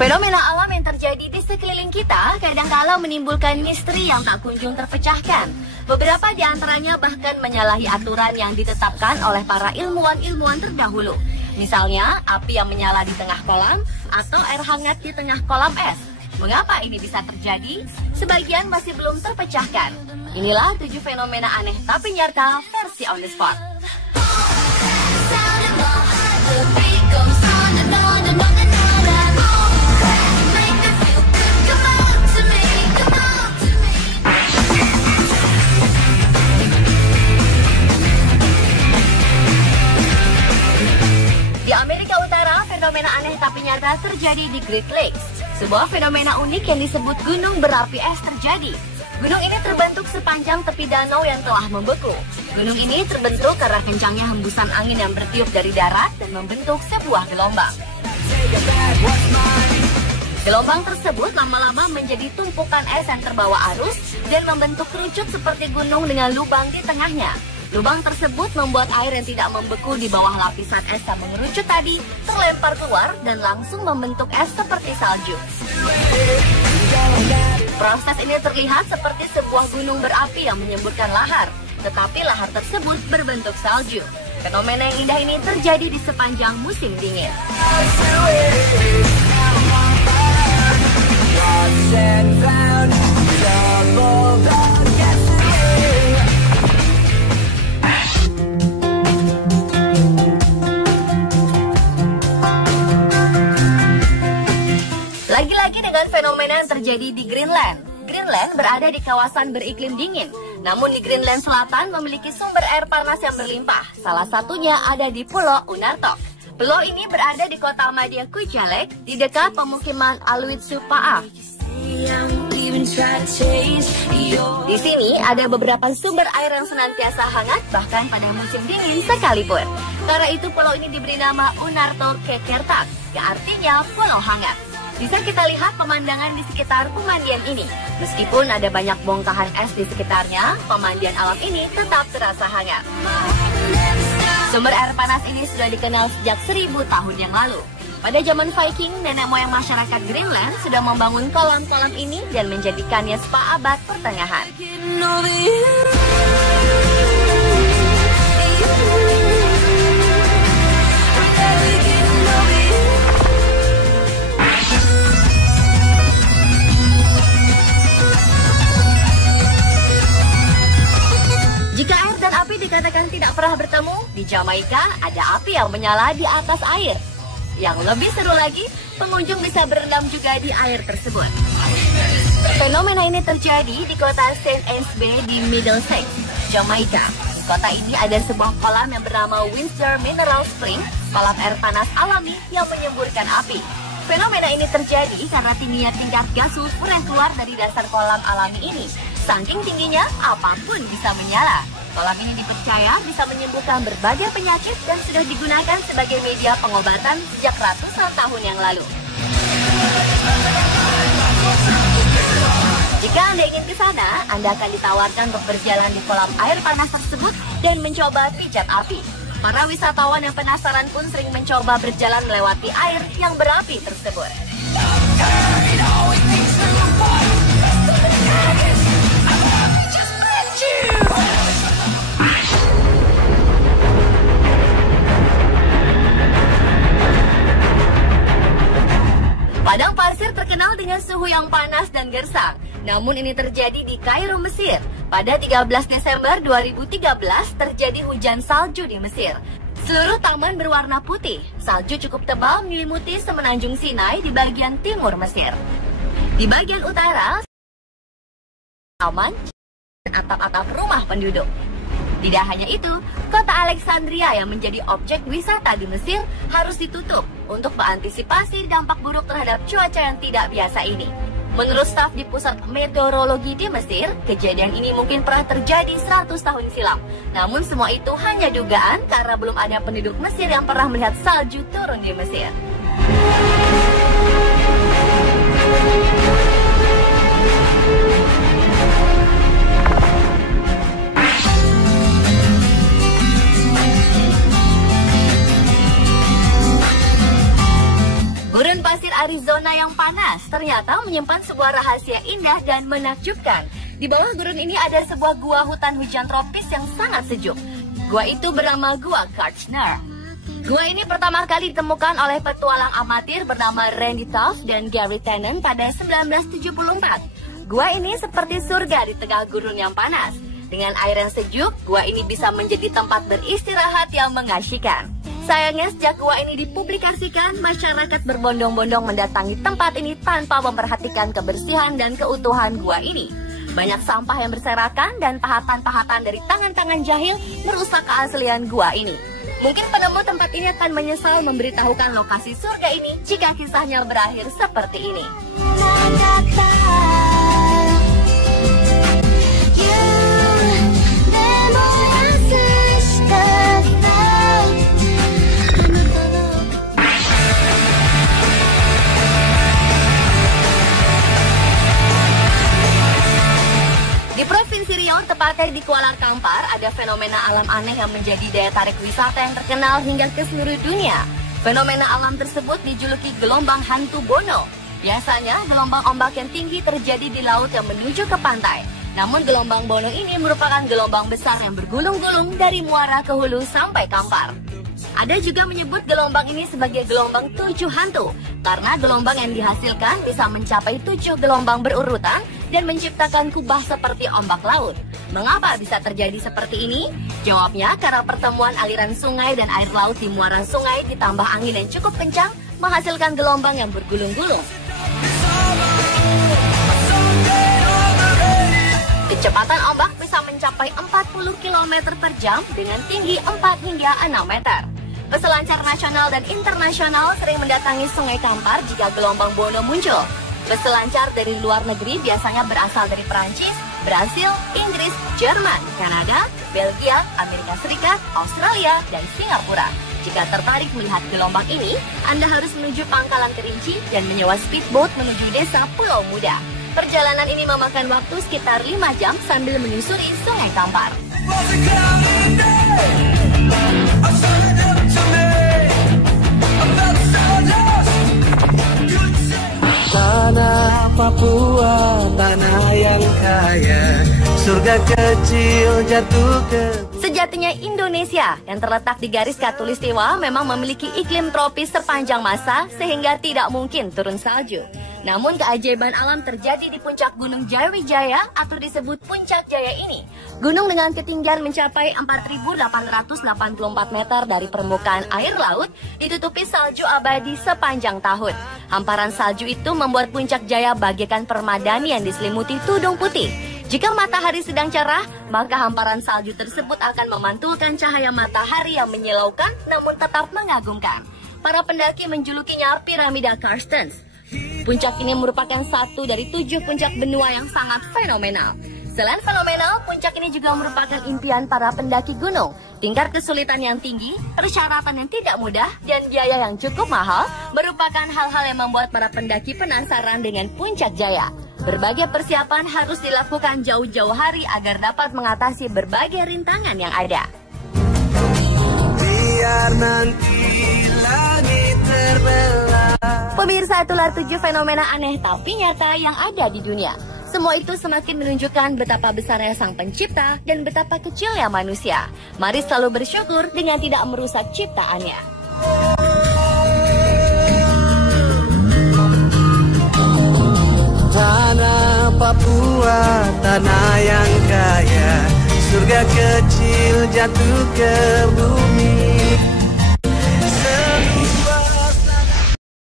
Fenomena alam yang terjadi di sekeliling kita kadangkala menimbulkan misteri yang tak kunjung terpecahkan. Beberapa di antaranya bahkan menyalahi aturan yang ditetapkan oleh para ilmuwan-ilmuwan terdahulu. Misalnya, api yang menyala di tengah kolam atau air hangat di tengah kolam es. Mengapa ini bisa terjadi? Sebagian masih belum terpecahkan. Inilah 7 fenomena aneh tapi nyata versi on the spot. Di Amerika Utara, fenomena aneh tapi nyata terjadi di Great Lakes. Sebuah fenomena unik yang disebut gunung berapi es terjadi. Gunung ini terbentuk sepanjang tepi danau yang telah membeku. Gunung ini terbentuk karena kencangnya hembusan angin yang bertiup dari darat dan membentuk sebuah gelombang. Gelombang tersebut lama-lama menjadi tumpukan es yang terbawa arus dan membentuk kerucut seperti gunung dengan lubang di tengahnya. Lubang tersebut membuat air yang tidak membeku di bawah lapisan es yang mengerucut tadi terlempar keluar dan langsung membentuk es seperti salju. Proses ini terlihat seperti sebuah gunung berapi yang menyemburkan lahar, tetapi lahar tersebut berbentuk salju. Fenomena yang indah ini terjadi di sepanjang musim dingin. Lagi-lagi dengan fenomena yang terjadi di Greenland. Greenland berada di kawasan beriklim dingin. Namun di Greenland Selatan memiliki sumber air panas yang berlimpah. Salah satunya ada di Pulau Unartok. Pulau ini berada di kota Madja Kujalek di dekat pemukiman Aluitsupaa. Di sini ada beberapa sumber air yang senantiasa hangat bahkan pada musim dingin sekalipun. Karena itu pulau ini diberi nama Unartok Kekertak, yang artinya pulau hangat. Bisa kita lihat pemandangan di sekitar pemandian ini. Meskipun ada banyak bongkahan es di sekitarnya, pemandian alam ini tetap terasa hangat. Sumber air panas ini sudah dikenal sejak 1000 tahun yang lalu. Pada zaman Viking, nenek moyang masyarakat Greenland sudah membangun kolam-kolam ini dan menjadikannya spa abad pertengahan. Jika air dan api dikatakan tidak pernah bertemu, di Jamaika ada api yang menyala di atas air. Yang lebih seru lagi, pengunjung bisa berendam juga di air tersebut. Fenomena ini terjadi di kota St. Anne's Bay di Middlesex, Jamaika. Di kota ini ada sebuah kolam yang bernama Windsor Mineral Spring, kolam air panas alami yang menyemburkan api. Fenomena ini terjadi karena tingginya tingkat gas sulfur yang keluar dari dasar kolam alami ini. Saking tingginya, apapun bisa menyala. Kolam ini dipercaya bisa menyembuhkan berbagai penyakit dan sudah digunakan sebagai media pengobatan sejak ratusan tahun yang lalu. Jika Anda ingin ke sana, Anda akan ditawarkan untuk berjalan di kolam air panas tersebut dan mencoba pijat api. Para wisatawan yang penasaran pun sering mencoba berjalan melewati air yang berapi tersebut. Padang pasir terkenal dengan suhu yang panas dan gersang. Namun ini terjadi di Kairo, Mesir. Pada 13 Desember 2013 terjadi hujan salju di Mesir. Seluruh taman berwarna putih. Salju cukup tebal menyelimuti semenanjung Sinai di bagian timur Mesir. Di bagian utara, taman dan atap-atap rumah penduduk. Tidak hanya itu, kota Alexandria yang menjadi objek wisata di Mesir harus ditutup untuk mengantisipasi dampak buruk terhadap cuaca yang tidak biasa ini. Menurut staf di Pusat Meteorologi di Mesir, kejadian ini mungkin pernah terjadi 100 tahun silam. Namun semua itu hanya dugaan karena belum ada penduduk Mesir yang pernah melihat salju turun di Mesir. Gurun pasir Arizona yang panas ternyata menyimpan sebuah rahasia indah dan menakjubkan. Di bawah gurun ini ada sebuah gua hutan hujan tropis yang sangat sejuk. Gua itu bernama Gua Kartchner. Gua ini pertama kali ditemukan oleh petualang amatir bernama Randy Tuff dan Gary Tennant pada 1974. Gua ini seperti surga di tengah gurun yang panas. Dengan air yang sejuk, gua ini bisa menjadi tempat beristirahat yang mengasyikan. Sayangnya sejak gua ini dipublikasikan, masyarakat berbondong-bondong mendatangi tempat ini tanpa memperhatikan kebersihan dan keutuhan gua ini. Banyak sampah yang berserakan dan pahatan-pahatan dari tangan-tangan jahil merusak keaslian gua ini. Mungkin penemu tempat ini akan menyesal memberitahukan lokasi surga ini jika kisahnya berakhir seperti ini. Di Provinsi Riau, tepatnya di Kuala Kampar, ada fenomena alam aneh yang menjadi daya tarik wisata yang terkenal hingga ke seluruh dunia. Fenomena alam tersebut dijuluki gelombang hantu Bono. Biasanya, gelombang ombak yang tinggi terjadi di laut yang menuju ke pantai. Namun gelombang Bono ini merupakan gelombang besar yang bergulung-gulung dari muara ke hulu sampai Kampar. Ada juga menyebut gelombang ini sebagai gelombang 7 hantu, karena gelombang yang dihasilkan bisa mencapai 7 gelombang berurutan dan menciptakan kubah seperti ombak laut. Mengapa bisa terjadi seperti ini? Jawabnya karena pertemuan aliran sungai dan air laut di muara sungai ditambah angin yang cukup kencang menghasilkan gelombang yang bergulung-gulung. Kecepatan ombak bisa mencapai 40 km per jam dengan tinggi 4 hingga 6 meter. Peselancar nasional dan internasional sering mendatangi Sungai Kampar jika gelombang Bono muncul. Peselancar dari luar negeri biasanya berasal dari Perancis, Brasil, Inggris, Jerman, Kanada, Belgia, Amerika Serikat, Australia, dan Singapura. Jika tertarik melihat gelombang ini, Anda harus menuju Pangkalan Kerinci dan menyewa speedboat menuju desa Pulau Muda. Perjalanan ini memakan waktu sekitar 5 jam sambil menyusuri Sungai Kampar. Tanah Papua, tanah yang kaya, surga kecil jatuh ke... Sejatinya Indonesia yang terletak di garis khatulistiwa memang memiliki iklim tropis sepanjang masa sehingga tidak mungkin turun salju. Namun keajaiban alam terjadi di puncak Gunung Jayawijaya atau disebut Puncak Jaya ini. Gunung dengan ketinggian mencapai 4.884 meter dari permukaan air laut ditutupi salju abadi sepanjang tahun. Hamparan salju itu membuat Puncak Jaya bagaikan permadani yang diselimuti tudung putih. Jika matahari sedang cerah, maka hamparan salju tersebut akan memantulkan cahaya matahari yang menyilaukan namun tetap mengagumkan. Para pendaki menjulukinya Piramida Carstens. Puncak ini merupakan satu dari 7 puncak benua yang sangat fenomenal. Selain fenomenal, puncak ini juga merupakan impian para pendaki gunung. Tingkat kesulitan yang tinggi, persyaratan yang tidak mudah, dan biaya yang cukup mahal merupakan hal-hal yang membuat para pendaki penasaran dengan Puncak Jaya. Berbagai persiapan harus dilakukan jauh-jauh hari agar dapat mengatasi berbagai rintangan yang ada. Biar nanti langit terbelah. Pemirsa, itulah 7 fenomena aneh tapi nyata yang ada di dunia. Semua itu semakin menunjukkan betapa besarnya Sang Pencipta dan betapa kecilnya manusia. Mari selalu bersyukur dengan tidak merusak ciptaannya. Tanah Papua, tanah yang kaya, surga kecil jatuh ke bumi.